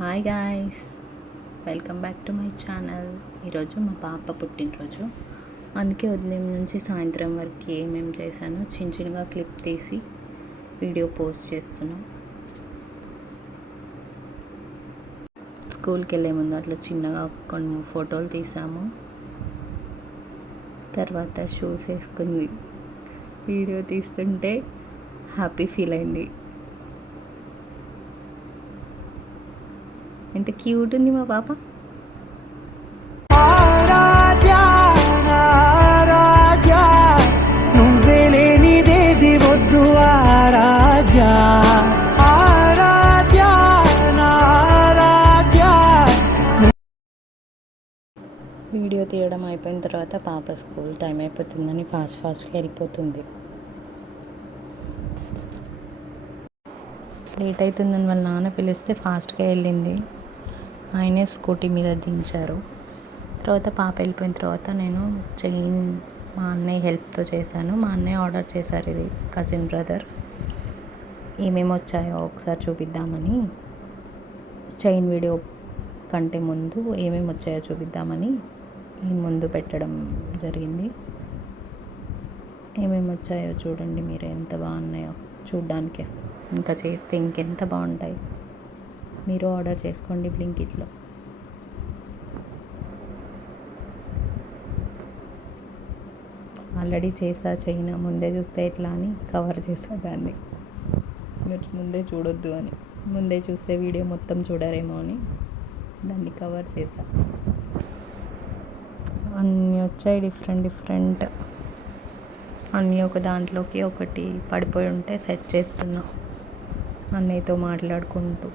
Hi guys, welcome back to my channel. ఈరోజు మా పాప పుట్టినరోజు, అందుకే ఉదయం నుంచి సాయంత్రం వరకు ఏమేమి చేశానో చిన్నగా క్లిప్ తీసి వీడియో పోస్ట్ చేస్తున్నాం. స్కూల్కి వెళ్ళే ముందు అట్లా చిన్నగా కొన్ని ఫోటోలు తీసాము. తర్వాత షూస్ వేసుకుంది. వీడియో తీస్తుంటే హ్యాపీ ఫీల్ అయింది. ఎంత క్యూట్ ఉంది మా పాప. వీడియో తీయడం అయిపోయిన తర్వాత పాప స్కూల్ టైం అయిపోతుందని ఫాస్ట్గా వెళ్ళిపోతుంది. లేట్ అవుతుందని వాళ్ళ నాన్న పిలిస్తే ఫాస్ట్గా వెళ్ళింది. ఆయనే స్కూటీ మీద దించారు. తర్వాత పాప వెళ్ళిపోయిన తర్వాత నేను చైన్ మా అన్నయ్య హెల్ప్తో చేశాను. మా అన్నయ్య ఆర్డర్ చేశారు. ఇది కజిన్ బ్రదర్. ఏమేమి వచ్చాయో ఒకసారి చూపిద్దామని, చైన్ వీడియో కంటే ముందు ఏమేమి వచ్చాయో చూపిద్దామని ఈ ముందు పెట్టడం జరిగింది. ఏమేమి వచ్చాయో చూడండి మీరు, ఎంత బాగున్నాయో చూడ్డానికి. ఇంకా చేస్తే ఇంకెంత బాగుంటాయి. మీరు ఆర్డర్ చేసుకోండి బ్లింకిట్లో. ఆల్రెడీ చేసా చైనా, ముందే చూస్తే ఎట్లా అని కవర్ చేసా దాన్ని. మీరు ముందే చూడొద్దు అని, ముందే చూస్తే వీడియో మొత్తం చూడరేమో అని దాన్ని కవర్ చేసా. అన్నీ వచ్చాయి డిఫరెంట్. అన్నీ ఒక దాంట్లోకి ఒకటి పడిపోయి ఉంటే సెట్ చేస్తున్నా అన్నయ్యతో మాట్లాడుకుంటూ.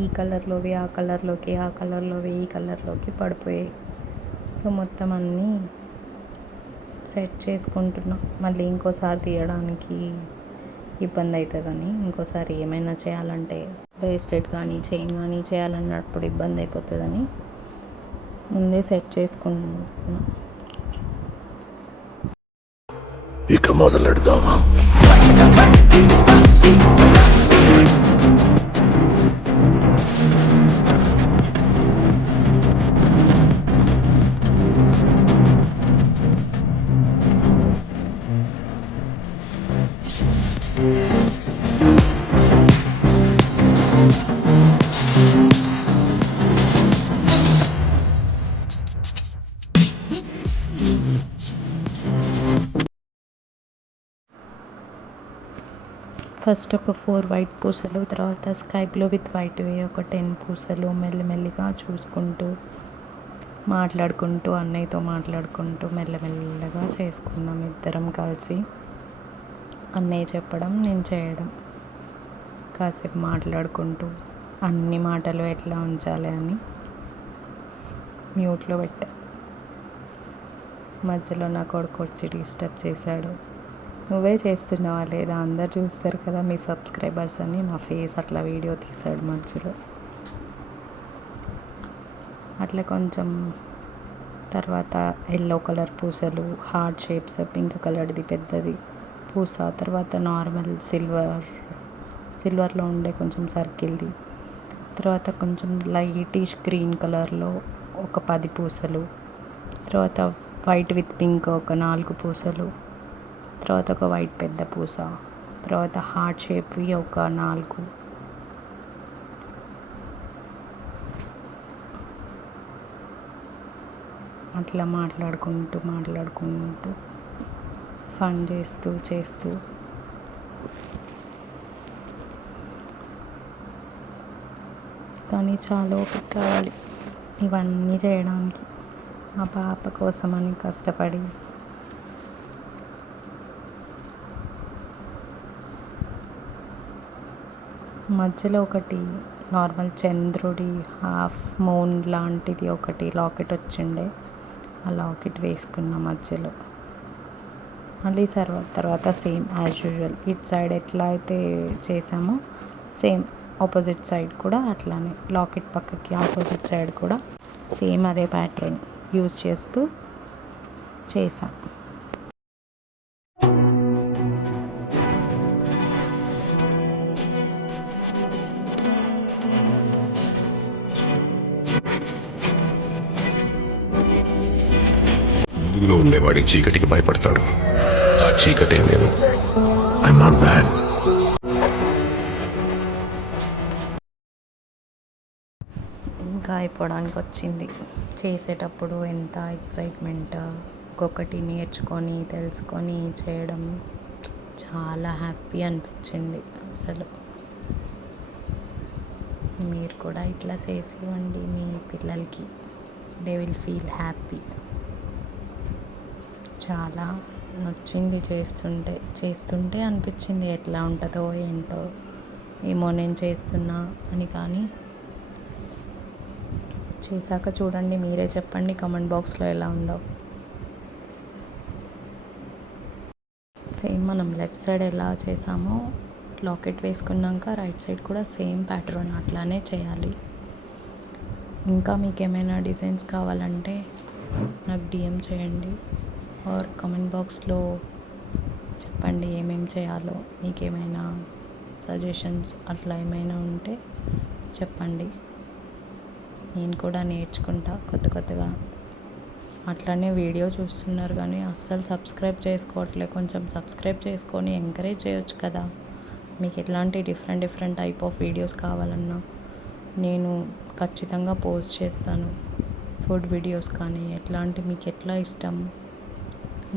ఈ కలర్లోవి ఆ కలర్లోకి, ఆ కలర్లోవి ఈ కలర్లోకి పడిపోయాయి. సో మొత్తం అన్నీ సెట్ చేసుకుంటున్నా. మళ్ళీ ఇంకోసారి తీయడానికి ఇబ్బంది అవుతుందని, ఇంకోసారి ఏమైనా చేయాలంటే బ్రేస్లెట్ కానీ చైన్ కానీ చేయాలన్నప్పుడు ఇబ్బంది అయిపోతుందని ముందే సెట్ చేసుకుంటున్నా. ఇక మొదలెడదామా? ఫస్ట్ ఒక 4 వైట్ పూసలు, తర్వాత స్కై బ్లూ విత్ వైట్వి ఒక 10 పూసలు మెల్లిమెల్లిగా చూసుకుంటూ మాట్లాడుకుంటూ అన్నయ్యతో మాట్లాడుకుంటూ మెల్లమెల్లగా చేసుకున్నాం ఇద్దరం కలిసి. అన్నయ్య చెప్పడం, నేను చేయడం, కాసేపు మాట్లాడుకుంటూ అన్ని మాటలు ఎట్లా ఉంచాలి అని మ్యూట్లో పెట్టా. మధ్యలో నా కొడుకు వచ్చి డిస్టర్బ్ చేశాడు. నువ్వే చేస్తున్నావా లేదా, అందరు చూస్తారు కదా మీ సబ్స్క్రైబర్స్ అని నా ఫేస్ అట్లా వీడియో తీశాడు మధ్యలో. అట్లా కొంచెం తర్వాత ఎల్లో కలర్ పూసలు, హార్ట్ షేప్స్, పింక్ కలర్ది పెద్దది పూస, తర్వాత నార్మల్ సిల్వర్లో ఉండే కొంచెం సర్కిల్ది, తర్వాత కొంచెం లైటిష్ గ్రీన్ కలర్లో ఒక 10 పూసలు, తర్వాత వైట్ విత్ పింక్ ఒక 4 పూసలు, తర్వాత ఒక వైట్ పెద్ద పూస, తర్వాత హార్ట్ షేప్వి ఒక 4. అట్లా మాట్లాడుకుంటూ ఫన్ చేస్తూ కానీ చాలా ఓపిక కావాలి ఇవన్నీ చేయడానికి. మా పాప కోసమని కష్టపడి మధ్యలో ఒకటి నార్మల్ చంద్రుడి హాఫ్ మూన్ లాంటిది ఒకటి లాకెట్ వచ్చిండే, ఆ లాకెట్ వేసుకున్న మధ్యలో. మళ్ళీ తర్వాత సేమ్ యాజ్ యూజువల్ ఇటు సైడ్ ఎట్లా అయితే చేసామో సేమ్ ఆపోజిట్ సైడ్ కూడా అట్లానే లాకెట్ పక్కకి ఆపోజిట్ సైడ్ కూడా సేమ్ అదే ప్యాటర్న్ యూజ్ చేస్తూ చేసాం. ఉండేవాడి చీకటికి భయపడతాడు. ఆ చీకటే నేను. I'm not bad. ఇంకా అయిపోవడానికి వచ్చింది. చేసేటప్పుడు ఎంత ఎక్సైట్మెంట్, ఒక్కొక్కటి నేర్చుకొని తెలుసుకొని చేయడం చాలా హ్యాపీ అనిపించింది అసలు. మీరు కూడా ఇట్లా చేసి ఇవ్వండి మీ పిల్లలకి, దే విల్ ఫీల్ హ్యాపీ. చాలా నచ్చింది చేస్తుంటే అనిపించింది ఎట్లా ఉంటుందో ఏంటో, ఏమో నేను చేస్తున్నా అని. కానీ చేశాక చూడండి, మీరే చెప్పండి కామెంట్ బాక్స్లో ఎలా ఉందో. సేమ్ మనం లెఫ్ట్ సైడ్ ఎలా చేసామో లాకెట్ వేసుకున్నాక రైట్ సైడ్ కూడా సేమ్ ప్యాటర్న్ అట్లానే చేయాలి. ఇంకా మీకు ఏమైనా డిజైన్స్ కావాలంటే నాకు డిఎం చేయండి ఆర్ కామెంట్ బాక్స్లో చెప్పండి ఏమేమి చేయాలో. మీకు ఏమైనా సజెషన్స్ అట్లా ఏమైనా ఉంటే చెప్పండి, నేను కూడా నేర్చుకుంటా కొత్తగా. అట్లానే వీడియో చూస్తున్నారు కానీ అస్సలు సబ్స్క్రైబ్ చేసుకోవట్లే. కొంచెం సబ్స్క్రైబ్ చేసుకొని ఎంకరేజ్ చేయొచ్చు కదా. మీకు ఎట్లాంటి డిఫరెంట్ టైప్ ఆఫ్ వీడియోస్ కావాలన్నా నేను ఖచ్చితంగా పోస్ట్ చేస్తాను. ఫుడ్ వీడియోస్ కానీ ఎట్లాంటి మీకు ఎట్లా ఇష్టం,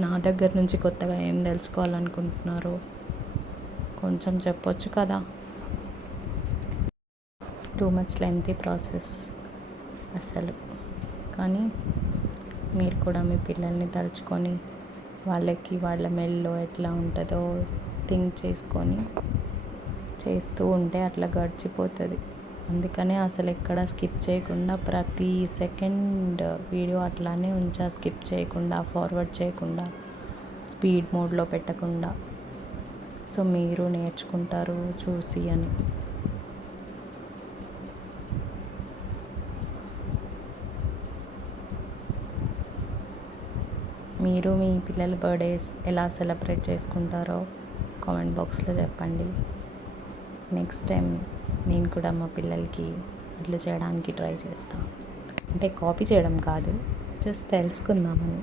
నా దగ్గర నుంచి కొత్తగా ఏం తెలుసుకోవాలనుకుంటున్నారో కొంచెం చెప్పొచ్చు కదా. టూ మచ్ లెంతీ ప్రాసెస్ అసలు. కానీ మీరు కూడా మీ పిల్లల్ని తలుచుకొని వాళ్ళ మెల్లో ఎట్లా ఉంటుందో థింక్ చేసుకొని చేస్తూ ఉంటే అట్లా గడిచిపోతుంది. అందుకనే అసలు ఎక్కడ స్కిప్ చేయకుండా ప్రతి సెకండ్ వీడియో అట్లానే ఉంచా, స్కిప్ చేయకుండా, ఫార్వర్డ్ చేయకుండా, స్పీడ్ మోడ్లో పెట్టకుండా. సో మీరు నేర్చుకుంటారు చూసి అని. మీరు మీ పిల్లల బర్త్డేస్ ఎలా సెలబ్రేట్ చేసుకుంటారో కామెంట్ బాక్స్లో చెప్పండి. నెక్స్ట్ టైం నేను కూడా మా పిల్లలకి అట్లా చేయడానికి ట్రై చేస్తాను. అంటే కాపీ చేయడం కాదు, జస్ట్ తెలుసుకుందామని.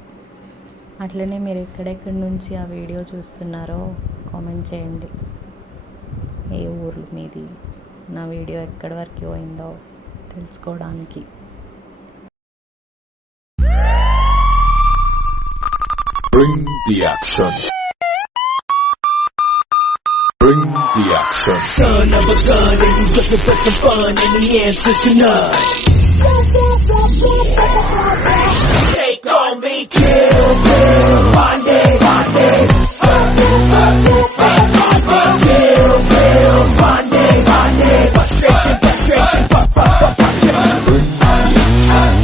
అట్లనే మీరు ఎక్కడెక్కడి నుంచి ఆ వీడియో చూస్తున్నారో కామెంట్ చేయండి. ఏ ఊర్లు మీది, నా వీడియో ఎక్కడి వరకు పోయిందో తెలుసుకోవడానికి. Bring the action. Bring the action. Son of a gun, and you looking for some fun, and the answer's none. Take on me, kill, Bande, Bande. Kill, Bande, Bande. Frustration, frustration. Bring the action.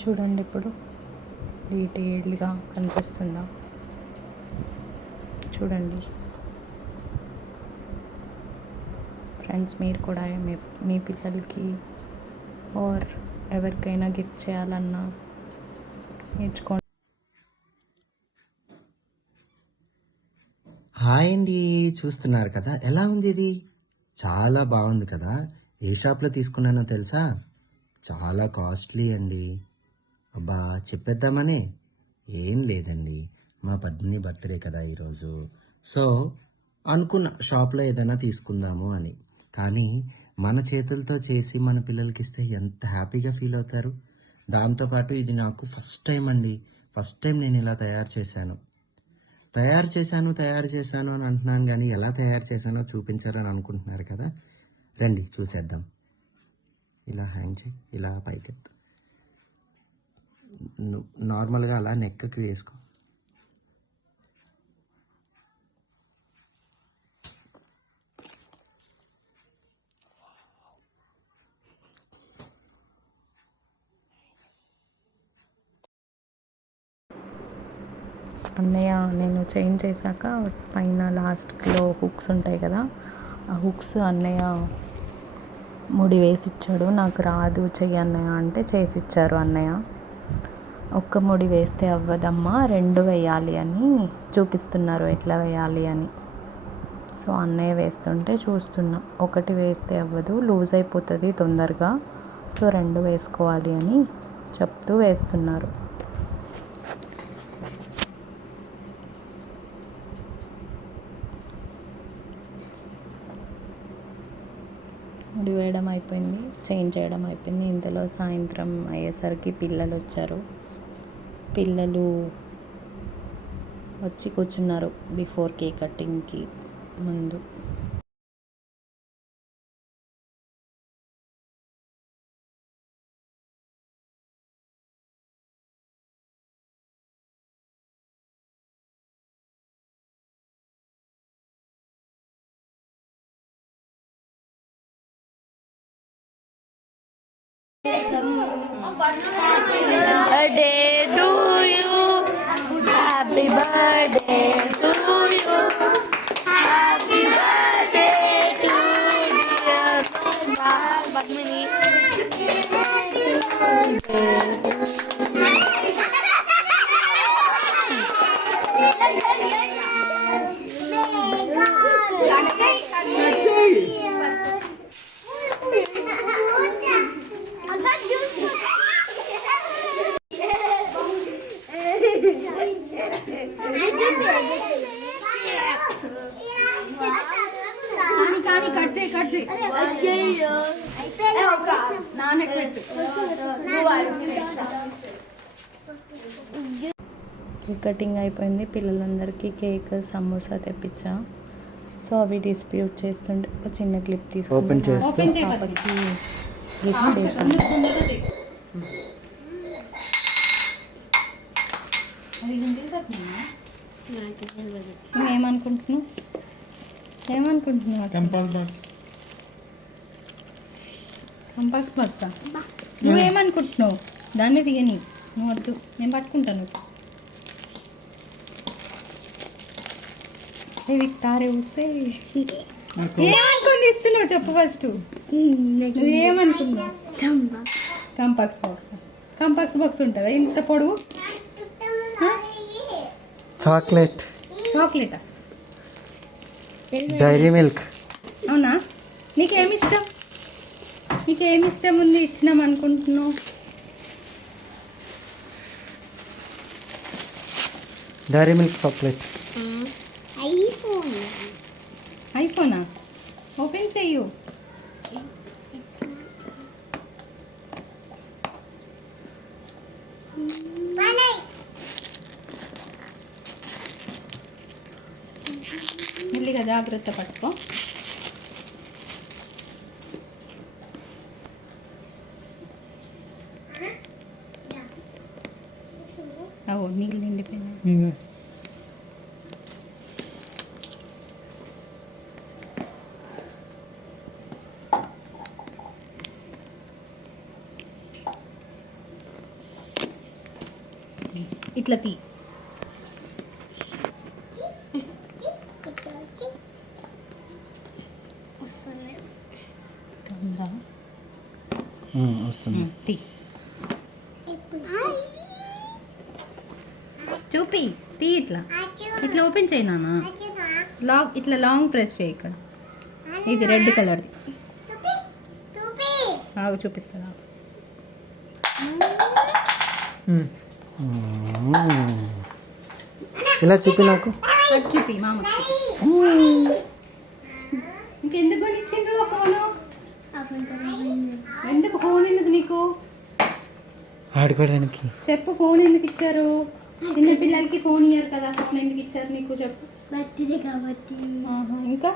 చూడండి ఇప్పుడు డీటెయిల్డ్గా కనిపిస్తుందా? చూడండి. Friends మీరు కూడా మీ పిల్లలకి are ఎవరికైనా gift చేయాలన్నా నేర్చుకోండి. హాయ్ అండి, చూస్తున్నారు కదా ఎలా ఉంది ఇది? చాలా బాగుంది కదా. ఏ షాప్లో తీసుకున్నానో తెలుసా? చాలా కాస్ట్లీ అండి. అబ్బా చెప్పేద్దామని ఏం లేదండి, మా పద్మిని బర్త్డే కదా ఈరోజు. సో అనుకున్న షాప్లో ఏదైనా తీసుకుందాము అని. కానీ మన చేతులతో చేసి మన పిల్లలకి ఇస్తే ఎంత హ్యాపీగా ఫీల్ అవుతారు. దాంతోపాటు ఇది నాకు ఫస్ట్ టైం అండి. ఫస్ట్ టైం నేను ఇలా తయారు చేశాను అని అంటున్నాను, కానీ ఎలా తయారు చేశానో చూపించారని అనుకుంటున్నారు కదా. రండి చూసేద్దాం. ఇలా హ్యాంగ్ చేయి, ఇలా పైకెత్తు, నార్మల్గా అలా నెక్కకి వేసుకో. అన్నయ్య నేను చేంజ్ చేశాక పైన లాస్ట్లో హుక్స్ ఉంటాయి కదా, ఆ హుక్స్ అన్నయ్య ముడి వేసి ఇచ్చాడు. నాకు రాదు చెయ్యి అన్నయ్య అంటే చేసిచ్చారు అన్నయ్య. ఒక్క ముడి వేస్తే అవ్వదమ్మా, 2 వేయాలి అని చూపిస్తున్నారు ఎట్లా వేయాలి అని. సో అన్నయ్య వేస్తుంటే చూస్తున్నా. ఒకటి వేస్తే అవ్వదు, లూజ్ అయిపోతుంది తొందరగా, సో 2 వేసుకోవాలి అని చెప్తూ వేస్తున్నారు. ముడి వేయడం అయిపోయింది, చేంజ్ చేయడం అయిపోయింది. ఇంతలో సాయంత్రం అయ్యేసరికి పిల్లలు వచ్చారు. పిల్లలు వచ్చి కూర్చున్నారు బిఫోర్ కేక్ కటింగ్కి ముందు. Birthday to you, happy birthday to you, happy birthday to dear Padmini. Cake cutting అయిపోయింది. పిల్లలందరికీ కేక్ సమోసా తెప్పించా. సో అవి డిస్ట్రిబ్యూట్ చేస్తుంటే ఒక చిన్న క్లిప్ తీసుకుని పాపకి గిఫ్ట్ చేశాను. ఏమనుకుంటున్నావు కంపాక్స్ బాక్సా? నువ్వేమనుకుంటున్నావు? దాన్ని దిగని, నువ్వు వద్దు, నేను పట్టుకుంటాను. విక్టారే వస్తే ఏమనుకుని ఇస్తున్నావు చెప్పు ఫస్ట్. ఏమనుకున్నావు? కంపాక్స్ బాక్స్. కంపాక్స్ బాక్స్ ఉంటుందా ఇంత పొడవు? చాక్లెటా? Dairy milk. అవునా? నీకేమి ఇష్టం ఉంది ఇచ్చినాం అనుకుంటున్నావు? Dairy milk chocolate. ఐఫోనా? ఓపెన్ చెయ్యు. మెల్లిగా జాగ్రత్త పట్టుకో. ఓ నీళ్ళు నిండిపోయినాయి. ఇట్లా తీ. వస్తలేదు. ఉందా వస్తుంది. తీ చూపి తీ ఇట్లా ఇట్లా ఓపెన్ చేయి నాన్న. లాంగ్ ఇట్లా లాంగ్ ప్రెస్ చేయి ఇక్కడ. ఇది రెడ్ కలర్ది. ఆగు చూపిస్తాను. ఇలా చూపి నాకు. అది చూపి మామ. ఇంకెందుకు కొనిచ్చిండ్రు ఆ ఫోను? ఎందుకు ఫోన్ ఎందుకు నీకు ఆడుకోవడానికి. చెప్పు. ఫోన్ ఎందుకు ఇచ్చారు? చిన్న పిల్లలకి ఫోన్ ఇయ్యారు కదా, ఫోన్ ఎందుకు ఇచ్చారు నీకు చెప్పు. బర్త్డే కాబట్టి ఇంకా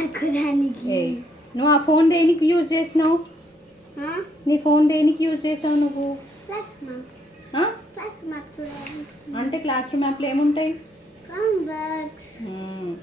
ఆడుకోవడానికి. ఏయ్, నువ్వు ఆ ఫోన్ దేనికి యూజ్ చేసినావు? నీ ఫోన్ దేనికి యూజ్ చేసావు నువ్వు? ప్లస్ మార్క్ ఆ? ప్లస్ మార్క్ అంటే క్లాస్ రూమ్ యాప్లో ఏముంటాయి? కాంబాక్స్ మ్మ్.